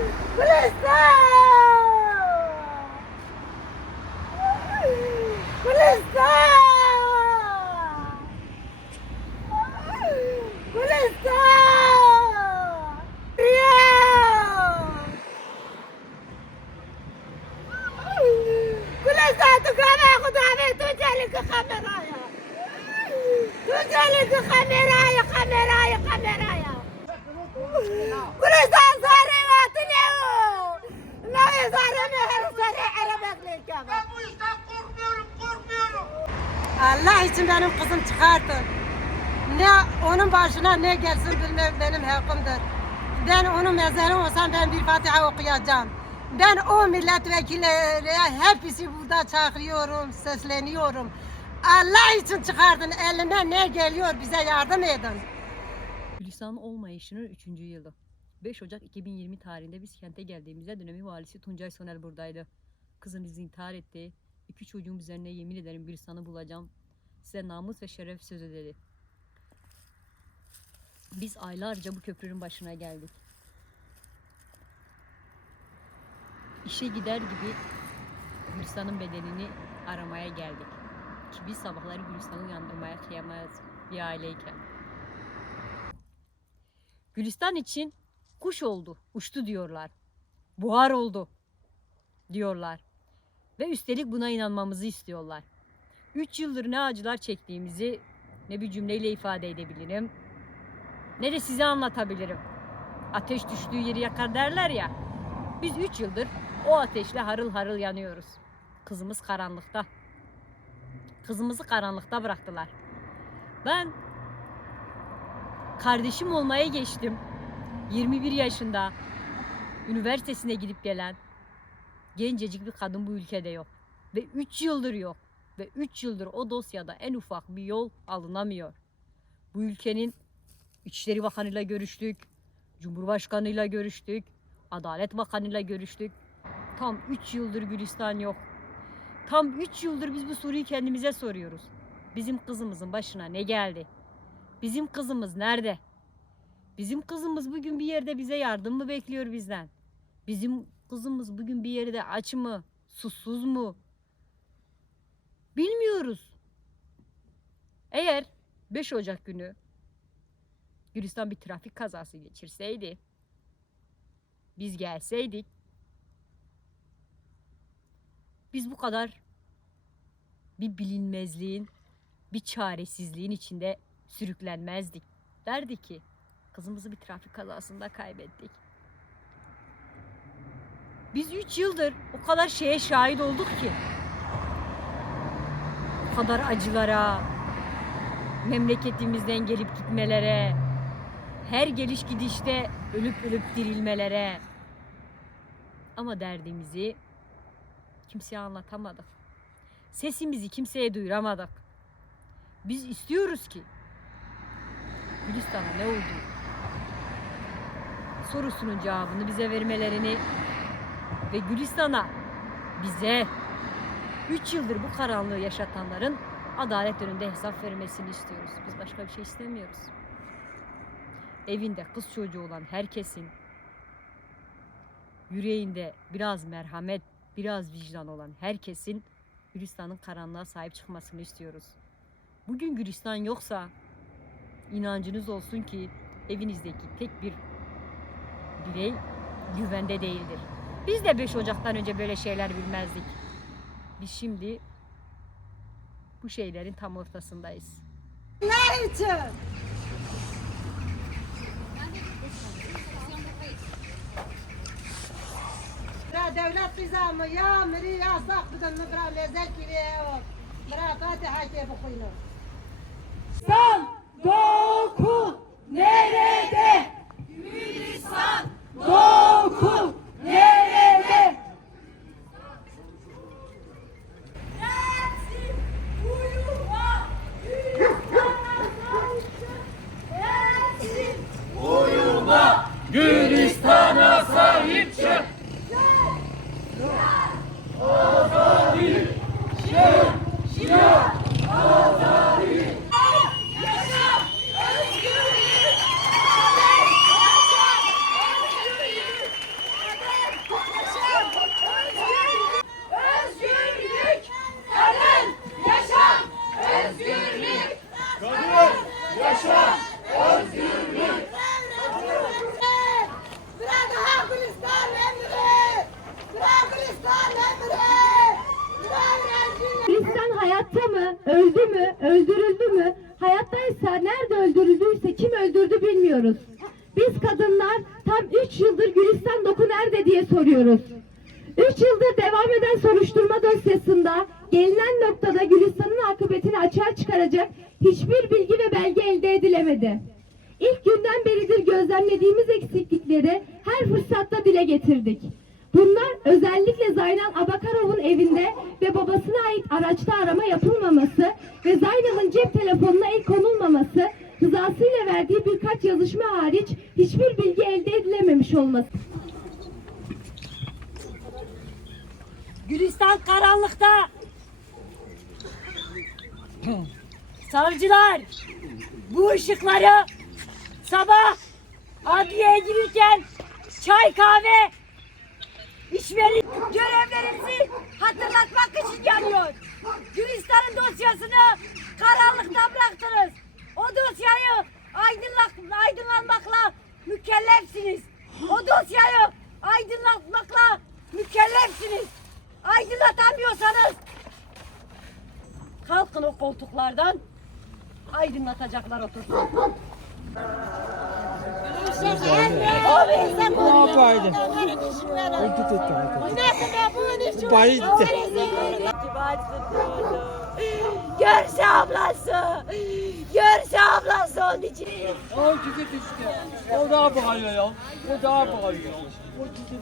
Please, Allah için benim kızım çıkartın. Ne onun başına ne gelsin bilmem benim hakkımdır. Ben onun mezarı olsam ben bir Fatiha okuyacağım. Ben o milletvekilleri hepsi burada çağırıyorum, sesleniyorum. Allah için çıkartın eline ne geliyor bize yardım edin. Gülistan'ın olmayışının 3. yılı. 5 Ocak 2020 tarihinde biz kente geldiğimizde dönemin valisi Tuncay Soner buradaydı. Kızımız intihar etti. İki çocuğum üzerine yemin ederim Gülistan'ı bulacağım. Size namus ve şeref sözü dedi. Biz aylarca bu köprünün başına geldik. İşe gider gibi Gülistan'ın bedenini aramaya geldik. Ki biz sabahları Gülistan'ı uyandırmaya kıyamayız bir aileyken. Gülistan için kuş oldu, uçtu diyorlar. Buhar oldu diyorlar. Ve üstelik buna inanmamızı istiyorlar. Üç yıldır ne acılar çektiğimizi ne bir cümleyle ifade edebilirim ne de size anlatabilirim. Ateş düştüğü yeri yakar derler ya. Biz üç yıldır o ateşle harıl harıl yanıyoruz. Kızımız karanlıkta. Kızımızı karanlıkta bıraktılar. Ben kardeşim olmaya geçtim. 21 yaşında üniversitesine gidip gelen gencecik bir kadın bu ülkede yok. Ve 3 yıldır yok. Ve 3 yıldır o dosyada en ufak bir yol alınamıyor. Bu ülkenin İçişleri Bakanı'yla görüştük. Cumhurbaşkanı'yla görüştük. Adalet Bakanı'yla görüştük. Tam 3 yıldır Gülistan yok. Tam 3 yıldır biz bu soruyu kendimize soruyoruz. Bizim kızımızın başına ne geldi? Bizim kızımız nerede? Bizim kızımız bugün bir yerde bize yardım mı bekliyor bizden? Bizim kızımız bugün bir yerde aç mı? Susuz mu? Bilmiyoruz. Eğer 5 Ocak günü Gülistan bir trafik kazası geçirseydi, biz gelseydik, biz bu kadar bir bilinmezliğin, bir çaresizliğin içinde sürüklenmezdik. Derdi ki, kızımızı bir trafik kazasında kaybettik. Biz üç yıldır o kadar şeye şahit olduk ki. Kadar acılara, memleketimizden gelip gitmelere, her geliş gidişte ölüp ölüp dirilmelere. Ama derdimizi kimseye anlatamadık. Sesimizi kimseye duyuramadık. Biz istiyoruz ki Gülistan'a ne oldu? Sorusunun cevabını bize vermelerini ve Gülistan'a bize 3 yıldır bu karanlığı yaşatanların adalet önünde hesap vermesini istiyoruz. Biz başka bir şey istemiyoruz. Evinde kız çocuğu olan herkesin yüreğinde biraz merhamet, biraz vicdan olan herkesin Gülistan'ın karanlığa sahip çıkmasını istiyoruz. Bugün Gülistan yoksa inancınız olsun ki evinizdeki tek bir birey güvende değildir. Biz de 5 Ocak'tan önce böyle şeyler bilmezdik. Biz şimdi bu şeylerin tam ortasındayız. Ne için? Ya devlet nizamı ya miri ya sak بدن نقرا لازال كذا مرا فاتحة كيف بخينا Gülistan dokun nerede? Gülistan dokun öldürüldü mü, hayattaysa nerede öldürüldüyse kim öldürdü bilmiyoruz. Biz kadınlar tam 3 yıldır Gülistan Doku nerede diye soruyoruz. 3 yıldır devam eden soruşturma dosyasında gelinen noktada Gülistan'ın akıbetini açığa çıkaracak hiçbir bilgi ve belge elde edilemedi. İlk günden beridir gözlemlediğimiz eksiklikleri her fırsatta dile getirdik. Bunlar özellikle Zaynal Abakarov'un evinde ve babasına ait araçta arama yapılmaması ve Zaynal'ın cep telefonuna el konulmaması, rızasıyla verdiği birkaç yazışma hariç hiçbir bilgi elde edilememiş olması. Gülistan karanlıkta. Savcılar bu ışıkları sabah adliyeye girirken çay kahve içmeli görevlerimizi hatırlatmak için geliyor. Gülistan'ın dosyasını karanlıkta bıraktınız. O dosyayı aydınlat, aydınlanmakla mükellefsiniz. O dosyayı aydınlatmakla mükellefsiniz. Aydınlatamıyorsanız kalkın o koltuklardan aydınlatacaklar otursun. Görse ablası. Görse ablası onun için. O gitti işte. O daha bağırıyor ya. O daha bağırıyor. O gitti